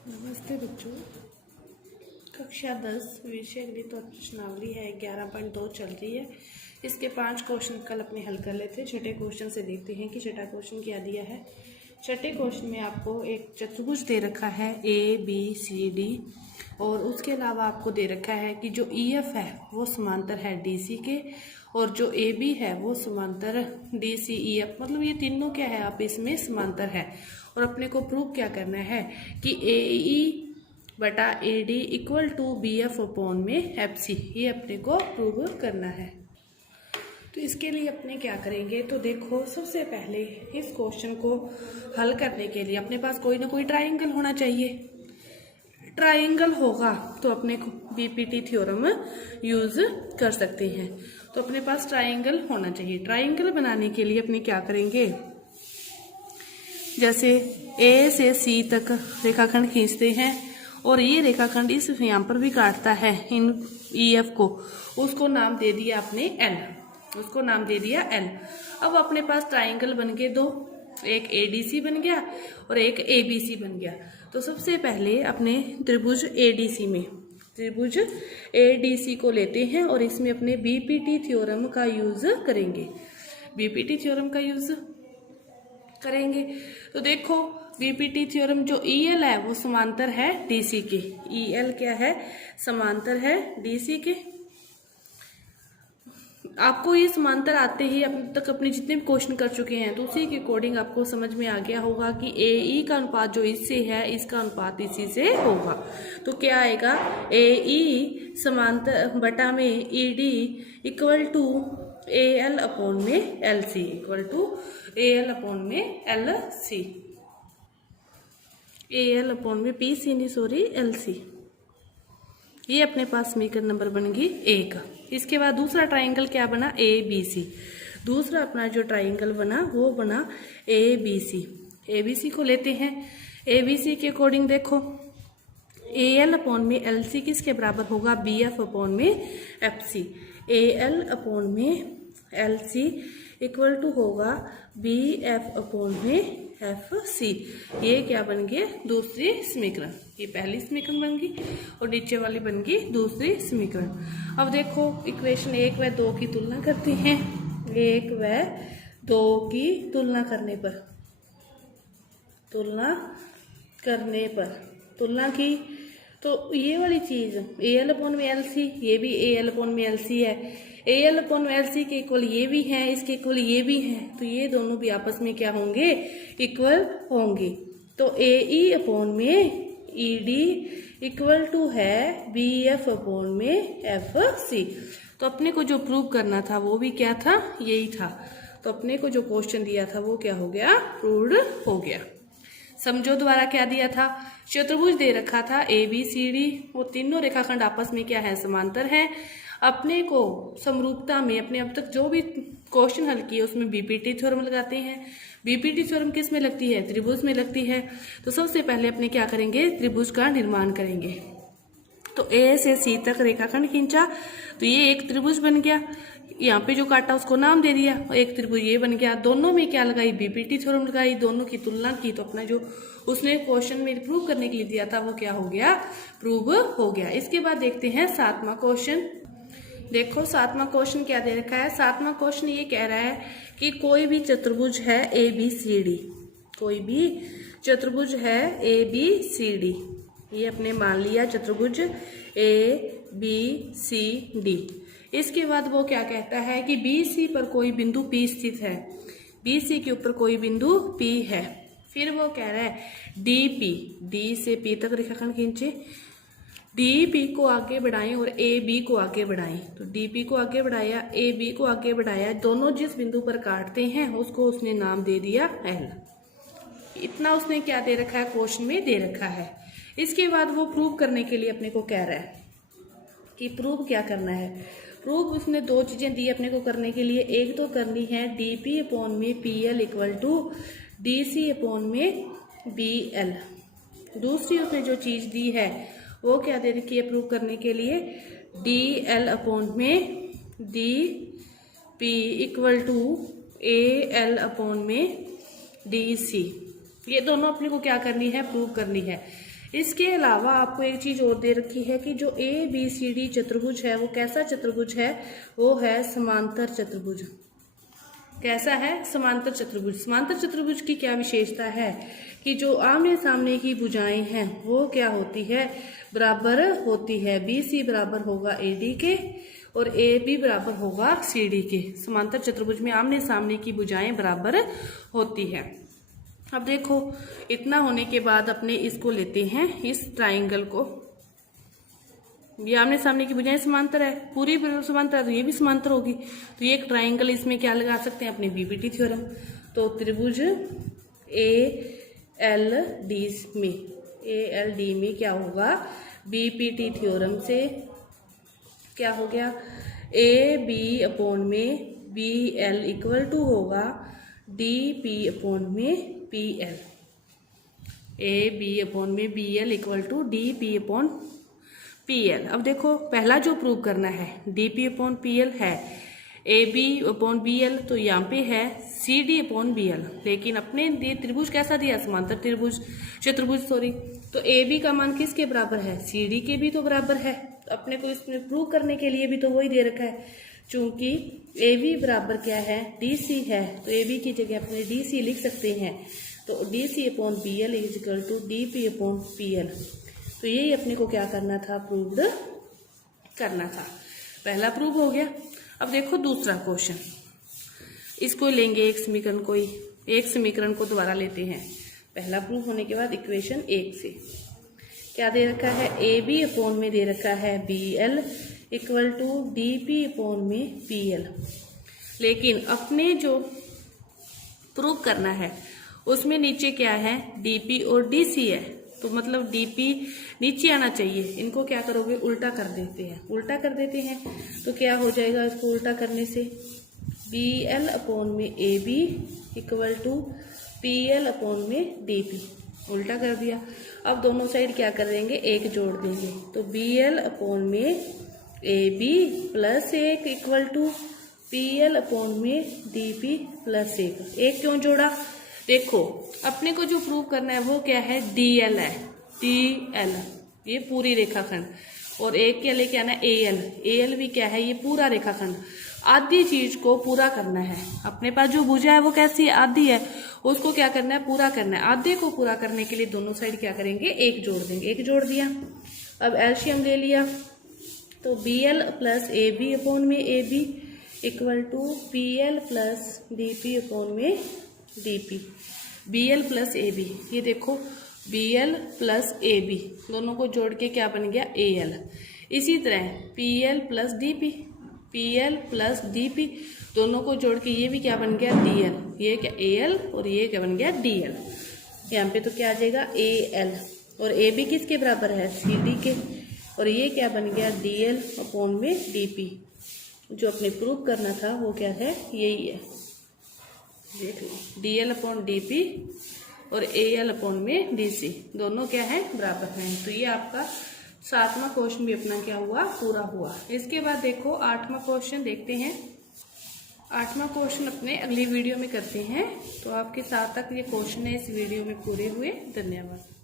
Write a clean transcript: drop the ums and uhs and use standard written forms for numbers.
नमस्ते बच्चों। कक्षा 10 विषय गणित और प्रश्नावली है 11.2 चल रही है। इसके 5 क्वेश्चन कल अपने हल कर लेते हैं। छठे क्वेश्चन से देखते हैं कि छठा क्वेश्चन क्या दिया है। छठे क्वेश्चन में आपको एक चतुर्भुज दे रखा है ABCD और उसके अलावा आपको दे रखा है कि जो EF है वो समांतर है DC के और जो AB है वो समांतर DCEF, मतलब ये तीनों क्या है आप इसमें समांतर है। और अपने को प्रूव क्या करना है कि AE बटा AD equal to BF upon में FC, ये अपने को प्रूव करना है। तो इसके लिए अपने क्या करेंगे, तो देखो सबसे पहले इस क्वेश्चन को हल करने के लिए अपने पास कोई ना कोई ट्राइंगल होना चाहिए। ट्राइंगल होगा तो अपने को बीपीटी थ्योरम यूज कर सकते हैं। तो अपने पास ट्राइंगल होना चाहिए। ट्राइंगल बनाने के लिए अपने क्या करेंगे, जैसे A से C तक रेखाखंड खींचते हैं और ये रेखाखंड इस यहाँ पर भी काटता है इन EF को, उसको नाम दे दिया आपने L, उसको नाम दे दिया L। अब अपने पास ट्राइंगल बन गए दो, एक ADC बन गया और एक ABC बन गया। तो सबसे पहले अपने त्रिभुज ADC को लेते हैं और इसमें अपने बीपीटी थ्योरम का यूज करेंगे। बीपीटी थ्योरम का यूज करेंगे तो देखो बीपीटी थ्योरम जो EL है वो समांतर है DC के। EL क्या है, समांतर है DC के। आपको ये समांतर आते ही अब तक अपने जितने भी क्वेश्चन कर चुके हैं तो उसी के अकॉर्डिंग आपको समझ में आ गया होगा कि AE का अनुपात जो इससे है इसका अनुपात इसी से होगा। तो क्या आएगा, AE समांतर बटा में ED equal to AL upon में LC, equal to AL upon में LC, AL अपॉन में PC नहीं सॉरी LC। ये अपने पास समीकरण नंबर बन गई 1। इसके बाद दूसरा ट्राइंगल क्या बना, ABC। दूसरा अपना जो ट्राइंगल बना वो बना ABC। ABC को लेते हैं। ABC के अकॉर्डिंग देखो AL अपॉन में LC किसके बराबर होगा, BF अपॉन में FC। AL अपॉन में LC इक्वल टू होगा BF अपॉन में FC। ये क्या बन गया, दूसरी समीकरण। ये पहली समीकरण बन गई और नीचे वाली बन गई दूसरी समीकरण। अब देखो इक्वेशन 1 व 2 की तुलना करते हैं। 1 व 2 की तुलना की तो ये वाली चीज AL अपॉन में LC, ये भी AL अपॉन में LC है। AL अपॉन में LC के इक्वल ये भी है, इसके इक्वल ये भी है, तो ये दोनों भी आपस में क्या होंगे, इक्वल होंगे। तो AE अपॉन में ED इक्वल टू है BF अपॉन में FC। तो अपने को जो प्रूव करना था वो भी क्या था, यही था। तो अपने को जो क्वेश्चन दिया था वो क्या हो गया, प्रूव्ड हो गया। समझो दोबारा क्या दिया था, चतुर्भुज दे रखा था ABCD, वो तीनों रेखाखंड आपस में क्या है, समांतर है। अपने को समरूपता में अपने अब तक जो भी क्वेश्चन हल किए उसमें बीपीटी थ्योरम लगाते हैं। बीपीटी थ्योरम किस में लगती है, त्रिभुज में लगती है। तो सबसे पहले अपने क्या करेंगे, त्रिभुज का निर्माण करेंगे। तो A से C तक रेखाखंड खींचा तो ये एक त्रिभुज बन गया। यहाँ पे जो काटा उसको नाम दे दिया, एक त्रिभुज ये बन गया। दोनों में क्या लगाई, बीपीटी थ्योरम लगाई, दोनों की तुलना की तो अपना जो उसने क्वेश्चन में प्रूव करने के लिए दिया था वो क्या हो गया, प्रूव हो गया। इसके बाद देखते हैं 7वां क्वेश्चन। देखो 7वां क्वेश्चन क्या दे रखा है। 7वां क्वेश्चन ये कह रहा है कि कोई भी चतुर्भुज है ABCD, कोई भी चतुर्भुज है ABCD, ये अपने मान लिया चतुर्भुज ABCD। इसके बाद वो क्या कहता है कि BC पर कोई बिंदु P स्थित है, BC के ऊपर कोई बिंदु P है। फिर वो कह रहा है DP, D से P तक रेखाखंड खींचे, DP को आगे बढ़ाएं और AB को आगे बढ़ाएं। तो DP को आगे बढ़ाया, AB को आगे बढ़ाया, दोनों जिस बिंदु पर काटते हैं उसको उसने नाम दे दिया L। इतना उसने क्या दे रखा है, क्वेश्चन में दे रखा है। इसके बाद वो प्रूव करने के लिए अपने को कह रहा है कि प्रूव क्या करना है। प्रूव उसने 2 चीजें दी अपने को करने के लिए। एक तो करनी है DP अपॉन में PL equal to DC upon में BL। दूसरी उसने जो चीज दी है वो क्या दे रखी है प्रूव करने के लिए, DL अपॉन में DP equal to AL upon में DC। ये दोनों अपने को क्या करनी है, प्रूव करनी है। इसके अलावा आपको एक चीज और दे रखी है कि जो ABCD चतुर्भुज है वो कैसा चतुर्भुज है, वो है समांतर चतुर्भुज। कैसा है? समांतर चतुर्भुज। समांतर चतुर्भुज की क्या विशेषता है कि जो आमने सामने की भुजाएं हैं वो क्या होती है, बराबर होती है। BC बराबर होगा AD के और AB बराबर होगा CD के। समांतर चतुर्भुज में आमने सामने की भुजाएं बराबर होती है। अब देखो, इतना होने के बाद अपने इसको लेते हैं, इस ट्राइंगल को। ये आमने सामने की भुजाएं समांतर है, पूरी समांतर है, तो ये भी समांतर होगी। तो ये एक ट्राइंगल, इसमें क्या लगा सकते हैं, अपने BPT थ्योरम। तो त्रिभुज ALD में क्या होगा, BPT थ्योरम से क्या हो गया, AB अपॉन में BL इक्वल टू होगा DP अपॉन में PL। AB अपॉन में BL equal to DP upon PL। अब देखो, पहला जो प्रूव करना है DP अपॉन PL है, AB अपॉन BL, तो यहाँ पे है CD अपॉन BL। लेकिन अपने त्रिभुज कैसा दिया, समांतर त्रिभुज चतुर्भुज सॉरी। तो AB का मान किसके बराबर है, CD के भी तो बराबर है। अपने को इसमें प्रूव करने के लिए भी तो वही दे रखा है। चूंकि AB बराबर क्या है, DC है, तो AB की जगह अपने DC लिख सकते हैं। तो DC upon PL is equal to DP upon PL। तो यही अपने को क्या करना था, प्रूव्ड करना था। पहला प्रूव हो गया। अब देखो दूसरा क्वेश्चन, इसको लेंगे एक समीकरण को ही, एक समीकरण को दोबारा लेते हैं। पहला प्रूव होने के बाद इक्वेशन 1 से क्या दे रखा है, AB अपॉन में दे रखा है BL equal to DP upon में PL। लेकिन अपने जो प्रूव करना है उसमें नीचे क्या है, DP और DC है, तो मतलब DP नीचे आना चाहिए। इनको क्या करोगे, उल्टा कर देते हैं। उल्टा कर देते हैं तो क्या हो जाएगा, इसको उल्टा करने से BL अपॉन में AB equal to PL upon में DP। उल्टा कर दिया। अब दोनों साइड क्या कर देंगे, एक जोड़ देंगे। तो BL अपॉन में AB plus 1 equal to PL upon में DP प्लस 1। एक क्यों जोड़ा, देखो अपने को जो प्रूव करना है वो क्या है, DL है, DL ये पूरी रेखाखंड, और एक क्या लेके आना है, AL भी क्या है, ये पूरा रेखाखंड। आधी चीज को पूरा करना है। अपने पास जो भुजा है वो कैसी है, आधी है, उसको क्या करना है, पूरा करना है। आधे को पूरा करने के लिए दोनों साइड क्या करेंगे, एक जोड़ देंगे। एक जोड़ दिया। अब एलसीएम ले लिया, तो BL प्लस AB अपॉन में AB equal to PL plus DP upon में DP। BL प्लस AB, ये देखो BL प्लस AB दोनों को जोड़ के क्या बन गया, AL। इसी तरह PL plus DP, PL plus DP दोनों को जोड़ के ये भी क्या बन गया, DL। ये क्या AL और ये क्या बन गया, DL। यहाँ पे तो क्या आ जाएगा, AL, और AB किसके बराबर है, CD के, और ये क्या बन गया, DL अपॉन में DP। जो अपने प्रूव करना था वो क्या है, यही है, देख लो, DL अपॉन DP और AL अपॉन में DC दोनों क्या है, बराबर हैं। तो ये आपका 7वां क्वेश्चन भी अपना क्या हुआ, पूरा हुआ। इसके बाद देखो 8वां क्वेश्चन देखते हैं। 8वां क्वेश्चन अपने अगली वीडियो में करते हैं। तो आपके साथ तक ये क्वेश्चन है इस वीडियो में पूरे हुए। धन्यवाद।